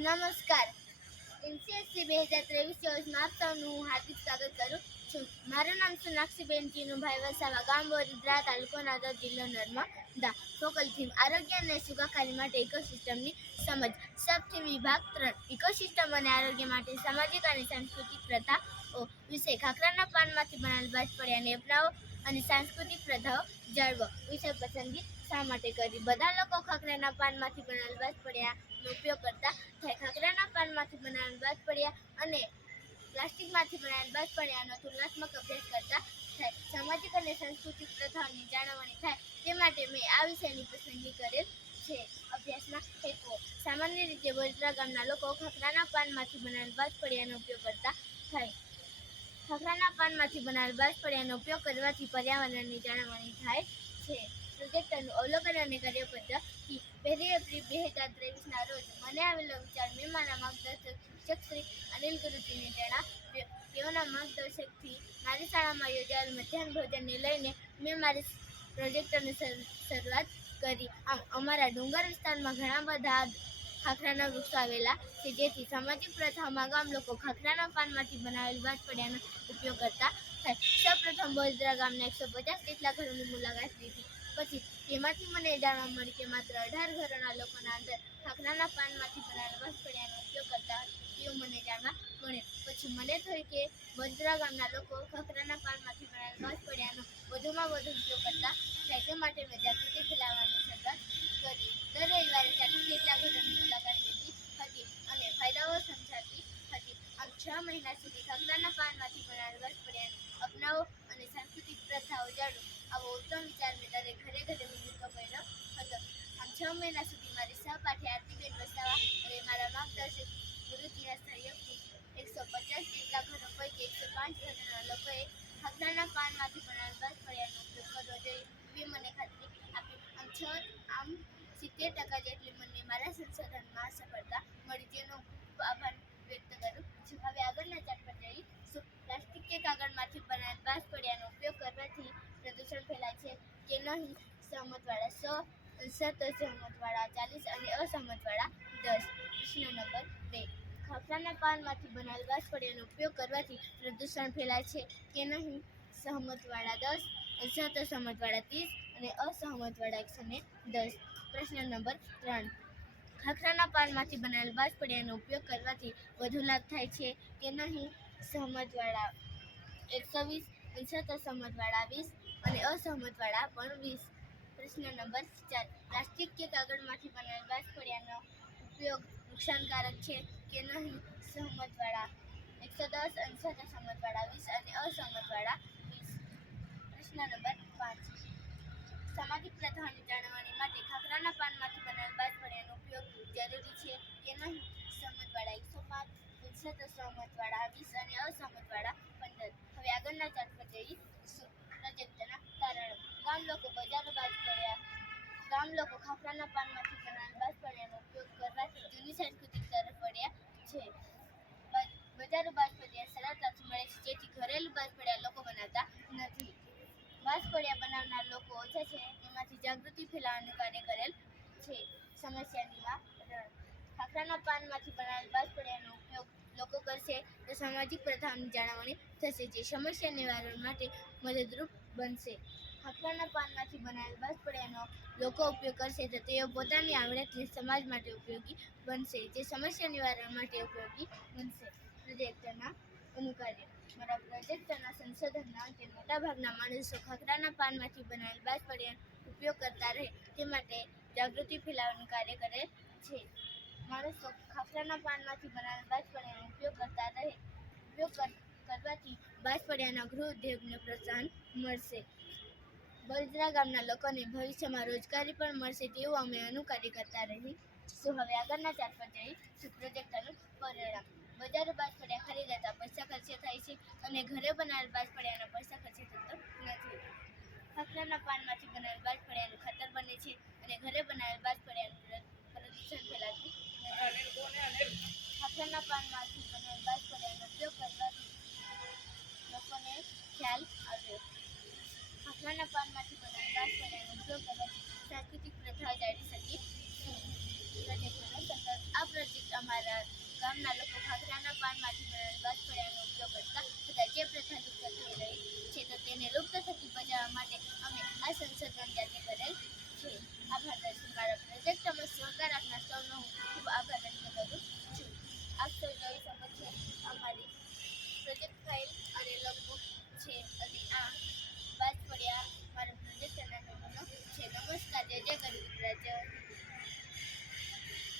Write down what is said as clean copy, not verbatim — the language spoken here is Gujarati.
નમસ્કાર. એનસીએસસી 2023 યોજના આપ સૌનું હાર્દિક સ્વાગત કરું છું. મારું નામ સોનાક્ષીબેન જીનુભાઈ વસાવા, ગામ બોરીદ્રા, તાલુકો નાદર, જિલ્લો નર્મદા. ફોકલ થીમ આરોગ્ય અને સુખાકારી માટે ઇકોસિસ્ટમની સમજ. સબ થીમ વિભાગ 3 ઇકોસિસ્ટમ અને આરોગ્ય માટે સામાજિક અને સાંસ્કૃતિક પ્રથાઓ વિશે. ખાખરાના પાનમાંથી બનાવેલ બાજપડિયાને અપનાવો અને સાંસ્કૃતિક પ્રથાઓ જાળવો. વિષય પસંદગી શા માટે કરી? બધા લોકો ખાખરાના પાનમાંથી બનાવેલ બાજપડિયાનો ઉપયોગ કરતા થાય. ખાખરાના પાનમાંથી બનાવેલ બાજપડિયા અને પ્લાસ્ટિકમાંથી બનાવેલ બાજપડિયાનો તુલનાત્મક અભ્યાસ કરતા થાય. સામાજિક અને સાંસ્કૃતિક પ્રથાઓની જાળવણી થાય તે માટે મેં આ વિષયની પસંદગી કરેલ છે. અભ્યાસના હેતુઓ. સામાન્ય રીતે બોરીદ્રા ગામના લોકો ખાખરાના પાનમાંથી બનાવેલ બાજપડિયાનો ઉપયોગ કરતા થાય. ખાખરાના પાનમાંથી બનાવેલ બાજપડિયાનો ઉપયોગ કરવાથી પર્યાવરણની જાળવણી થાય છે. પ્રોજેક્ટનું અવલોકન અને કાર્યપદ્ધતિ. 1 એપ્રિલ 2023ના રોજ મને આવેલો વિચાર મેં મારા માર્ગદર્શક શિક્ષક શ્રી અનિલ ગુરુજીને જણાવ્યો. તેઓના માર્ગદર્શકથી મારી શાળામાં યોજાયેલ મધ્યાહન ભોજનને લઈને મેં મારી પ્રોજેક્ટની શરૂઆત કરી. આમ અમારા ડુંગર વિસ્તારમાં ઘણા બધા ખાખરાના વૃક્ષો આવેલા છે, જેથી સામાજિક પ્રથાઓમાં ગામ લોકો ખાખરાના પાનમાંથી બનાવેલ બાજપડિયાનો ઉપયોગ કરતા થાય. સૌપ્રથમ બોરીદ્રા ગામના 150 જેટલા ઘરોની મુલાકાત લીધી. પછી તેમાંથી મને જાણવા મળ્યું કે માત્ર 18 ઘરોના લોકોના અંદર ખાખરાના પાનમાંથી બનાવેલ બાજપડિયાનો ઉપયોગ કરતા તેવું મને જાણવા મળ્યું. પછી મને થયું કે બોરીદ્રા ગામના લોકો ખાખરાના પાનમાંથી બનાવેલ બાજપડિયાનો વધુમાં વધુ ઉપયોગ કરતા થાય. તે માટે મેં જાગૃતિ ફેલાવવાની શરૂઆત કરી. દર રવિવારે 40 જેટલા ઘરોની મુલાકાત લીધી હતી અને ફાયદાઓ સમજાવતી હતી. આમ 6 મહિના સુધી ખાખરાના પાનમાંથી બનાવેલ બાજપડિયાને અપનાવો અને સાંસ્કૃતિક પ્રથાઓ જાળવો, આવો ઉત્તમ વિચાર મેં દરેક ઘરે વિવૃત્ત કર્યો હતો. આમ 6 મહિના સુધી મારી સહપાઠી આરતીબેન વસાવા અને મારા માર્ગદર્શક ગુરુજીના સહયોગથી 150 જેટલા ઘરો પૈકી 105 ઘરના લોકોએ ખાખરાના પાનમાંથી બનાવેલ બાજપડિયાનો ઉપયોગ કરવો જોઈએ એવી મને ખાતરી આપી. આમ 70% જેટલી મને મારા સંશોધનમાં સફળતા મળી, જેનો ખૂબ આભાર વ્યક્ત કરું છું. હવે આગળના ચાર્ટ પર જઈશું. પ્લાસ્ટિક કે કાગળમાંથી બનાવેલ બાજપડિયાનો ઉપયોગ કરવાથી પ્રદૂષણ ફેલાય છે કે નહીં? સહમતવાળા 100, અસહમતવાળા 40 અને અસહમતવાળા 10. પ્રશ્ન નંબર 2. ખાખરાના પાનમાંથી બનાવેલ બાજપડિયાનો ઉપયોગ કરવાથી પ્રદૂષણ ફેલાય છે કે નહીં? સહમતવાળા 10, અસહમતવાળા 30 અને અસહમતવાળા 110. પ્રશ્ન નંબર 3. ખાખરાના પાનમાંથી બનાવેલ બાજપડિયાનો ઉપયોગ કરવાથી વધુ લાભ થાય છે કે નહીં? સહમતવાળા 120, અસહમતવાળા 20 અને અસહમતવાળા પણ 20. પ્રશ્ન નંબર 4. પ્લાસ્ટિક કે કાગળમાંથી બનાવેલ બાજપડિયાનો ઉપયોગ નુકસાનકારક છે કે નહીં? સહમતવાળા 110, અસહમતવાળા 20 અને અસહમતવાળા 20. પ્રશ્ન નંબર 5. સામાજિક પ્રથાઓની જાળવણી માટે ખાખરાના પાનમાંથી બનાવેલ બાજપડિયાનો ઉપયોગ જરૂરી છે કે નહીં? સહમતવાળા 105, અસહમતવાળા 20 અને અસહમતવાળા 15. હવે આગળના ચાર્ટ પર જઈશું. પ્રોજેક્ટના તારણો. ગામ લોકો ખાખરાના પાનમાંથી બનાવેલ બાજપડિયાનો ઉપયોગ કરવાથી જૂની સંસ્કૃતિ તરફ વળ્યા છે. બજારો બાજપડિયા સરળતાથી મળે છે, જેથી ઘરેલું બાજપડિયા લોકો બનાવતા નથી. બાજપડિયા બનાવનાર લોકો ઓછા છે, તેમાંથી જાગૃતિ ફેલાવવાનું કાર્ય કરેલ છે. સમસ્યા નિવારણ. ખાખરાના પાનમાંથી બનાવેલ બાજપડિયાનો ઉપયોગ લોકો કરશે તો સામાજિક પ્રથાઓની જાળવણી થશે, જે સમસ્યા નિવારણ માટે મદદરૂપ બનશે. ખાખરાના પાનમાંથી બનાવેલ બાજપડિયાનો લોકો ઉપયોગ કરશે તો તેઓ પોતાની આવડતથી સમાજ માટે ઉપયોગી બનશે, જે સમસ્યા નિવારણ માટે ઉપયોગી બનશે. પ્રોજેક્ટના અનુકાર્ય. મારા પ્રોજેક્ટના સંશોધનના અંતે મોટાભાગના માણસો ખાખરાના પાનમાંથી બનાવેલ બાજપડિયાનો ઉપયોગ કરતા રહે તે માટે જાગૃતિ ફેલાવવાનું કાર્ય કરે છે. માણસો ખાખરાના પાનમાંથી બનાવેલ બાજપડિયાનો ઉપયોગ કરવાથી બાજપડિયાના ગૃહ ઉદ્યોગને પ્રોત્સાહન મળશે. બોરીદ્રા ગામના લોકોને ભવિષ્યમાં રોજગારી પણ મળશે તેવું અમે અનુકાર્ય કરતા રહીશું. હવે આગળના ચાર્ટ પર જઈશું. પ્રોજેક્ટનું પરિણામ. બજારો બાજપડિયા ખરીદતા પૈસા ખર્ચે થાય છે અને ઘરે બનાવેલ બાજપડિયાનો પૈસા ખર્ચે થતો નથી. ખાખરાના પાનમાંથી બનાવેલ બાજપડિયાનું ખાતર બને છે અને ઘરે બનાવેલ બાજપડિયાનું પ્રદૂષણ ફેલાતું નથી. ખાખરાના પાનમાંથી બનાવેલ બાજપડિયાનો ઉપયોગ કરવાથી લોકોને ખ્યાલ આવ્યો. ખાખરાના પાનમાંથી બનાવેલ બાજપડિયાનો ઉપયોગ કરવાથી સાંસ્કૃતિક પ્રથાઓ જાળવી શકીશું. પ્રોજેક્ટનો સંદર્ભ. આ પ્રોજેક્ટ અમારા ગામના લોકો ખાખરાના પાનમાંથી બનેલ બાજપડિયાનો ઉપયોગ કરતા.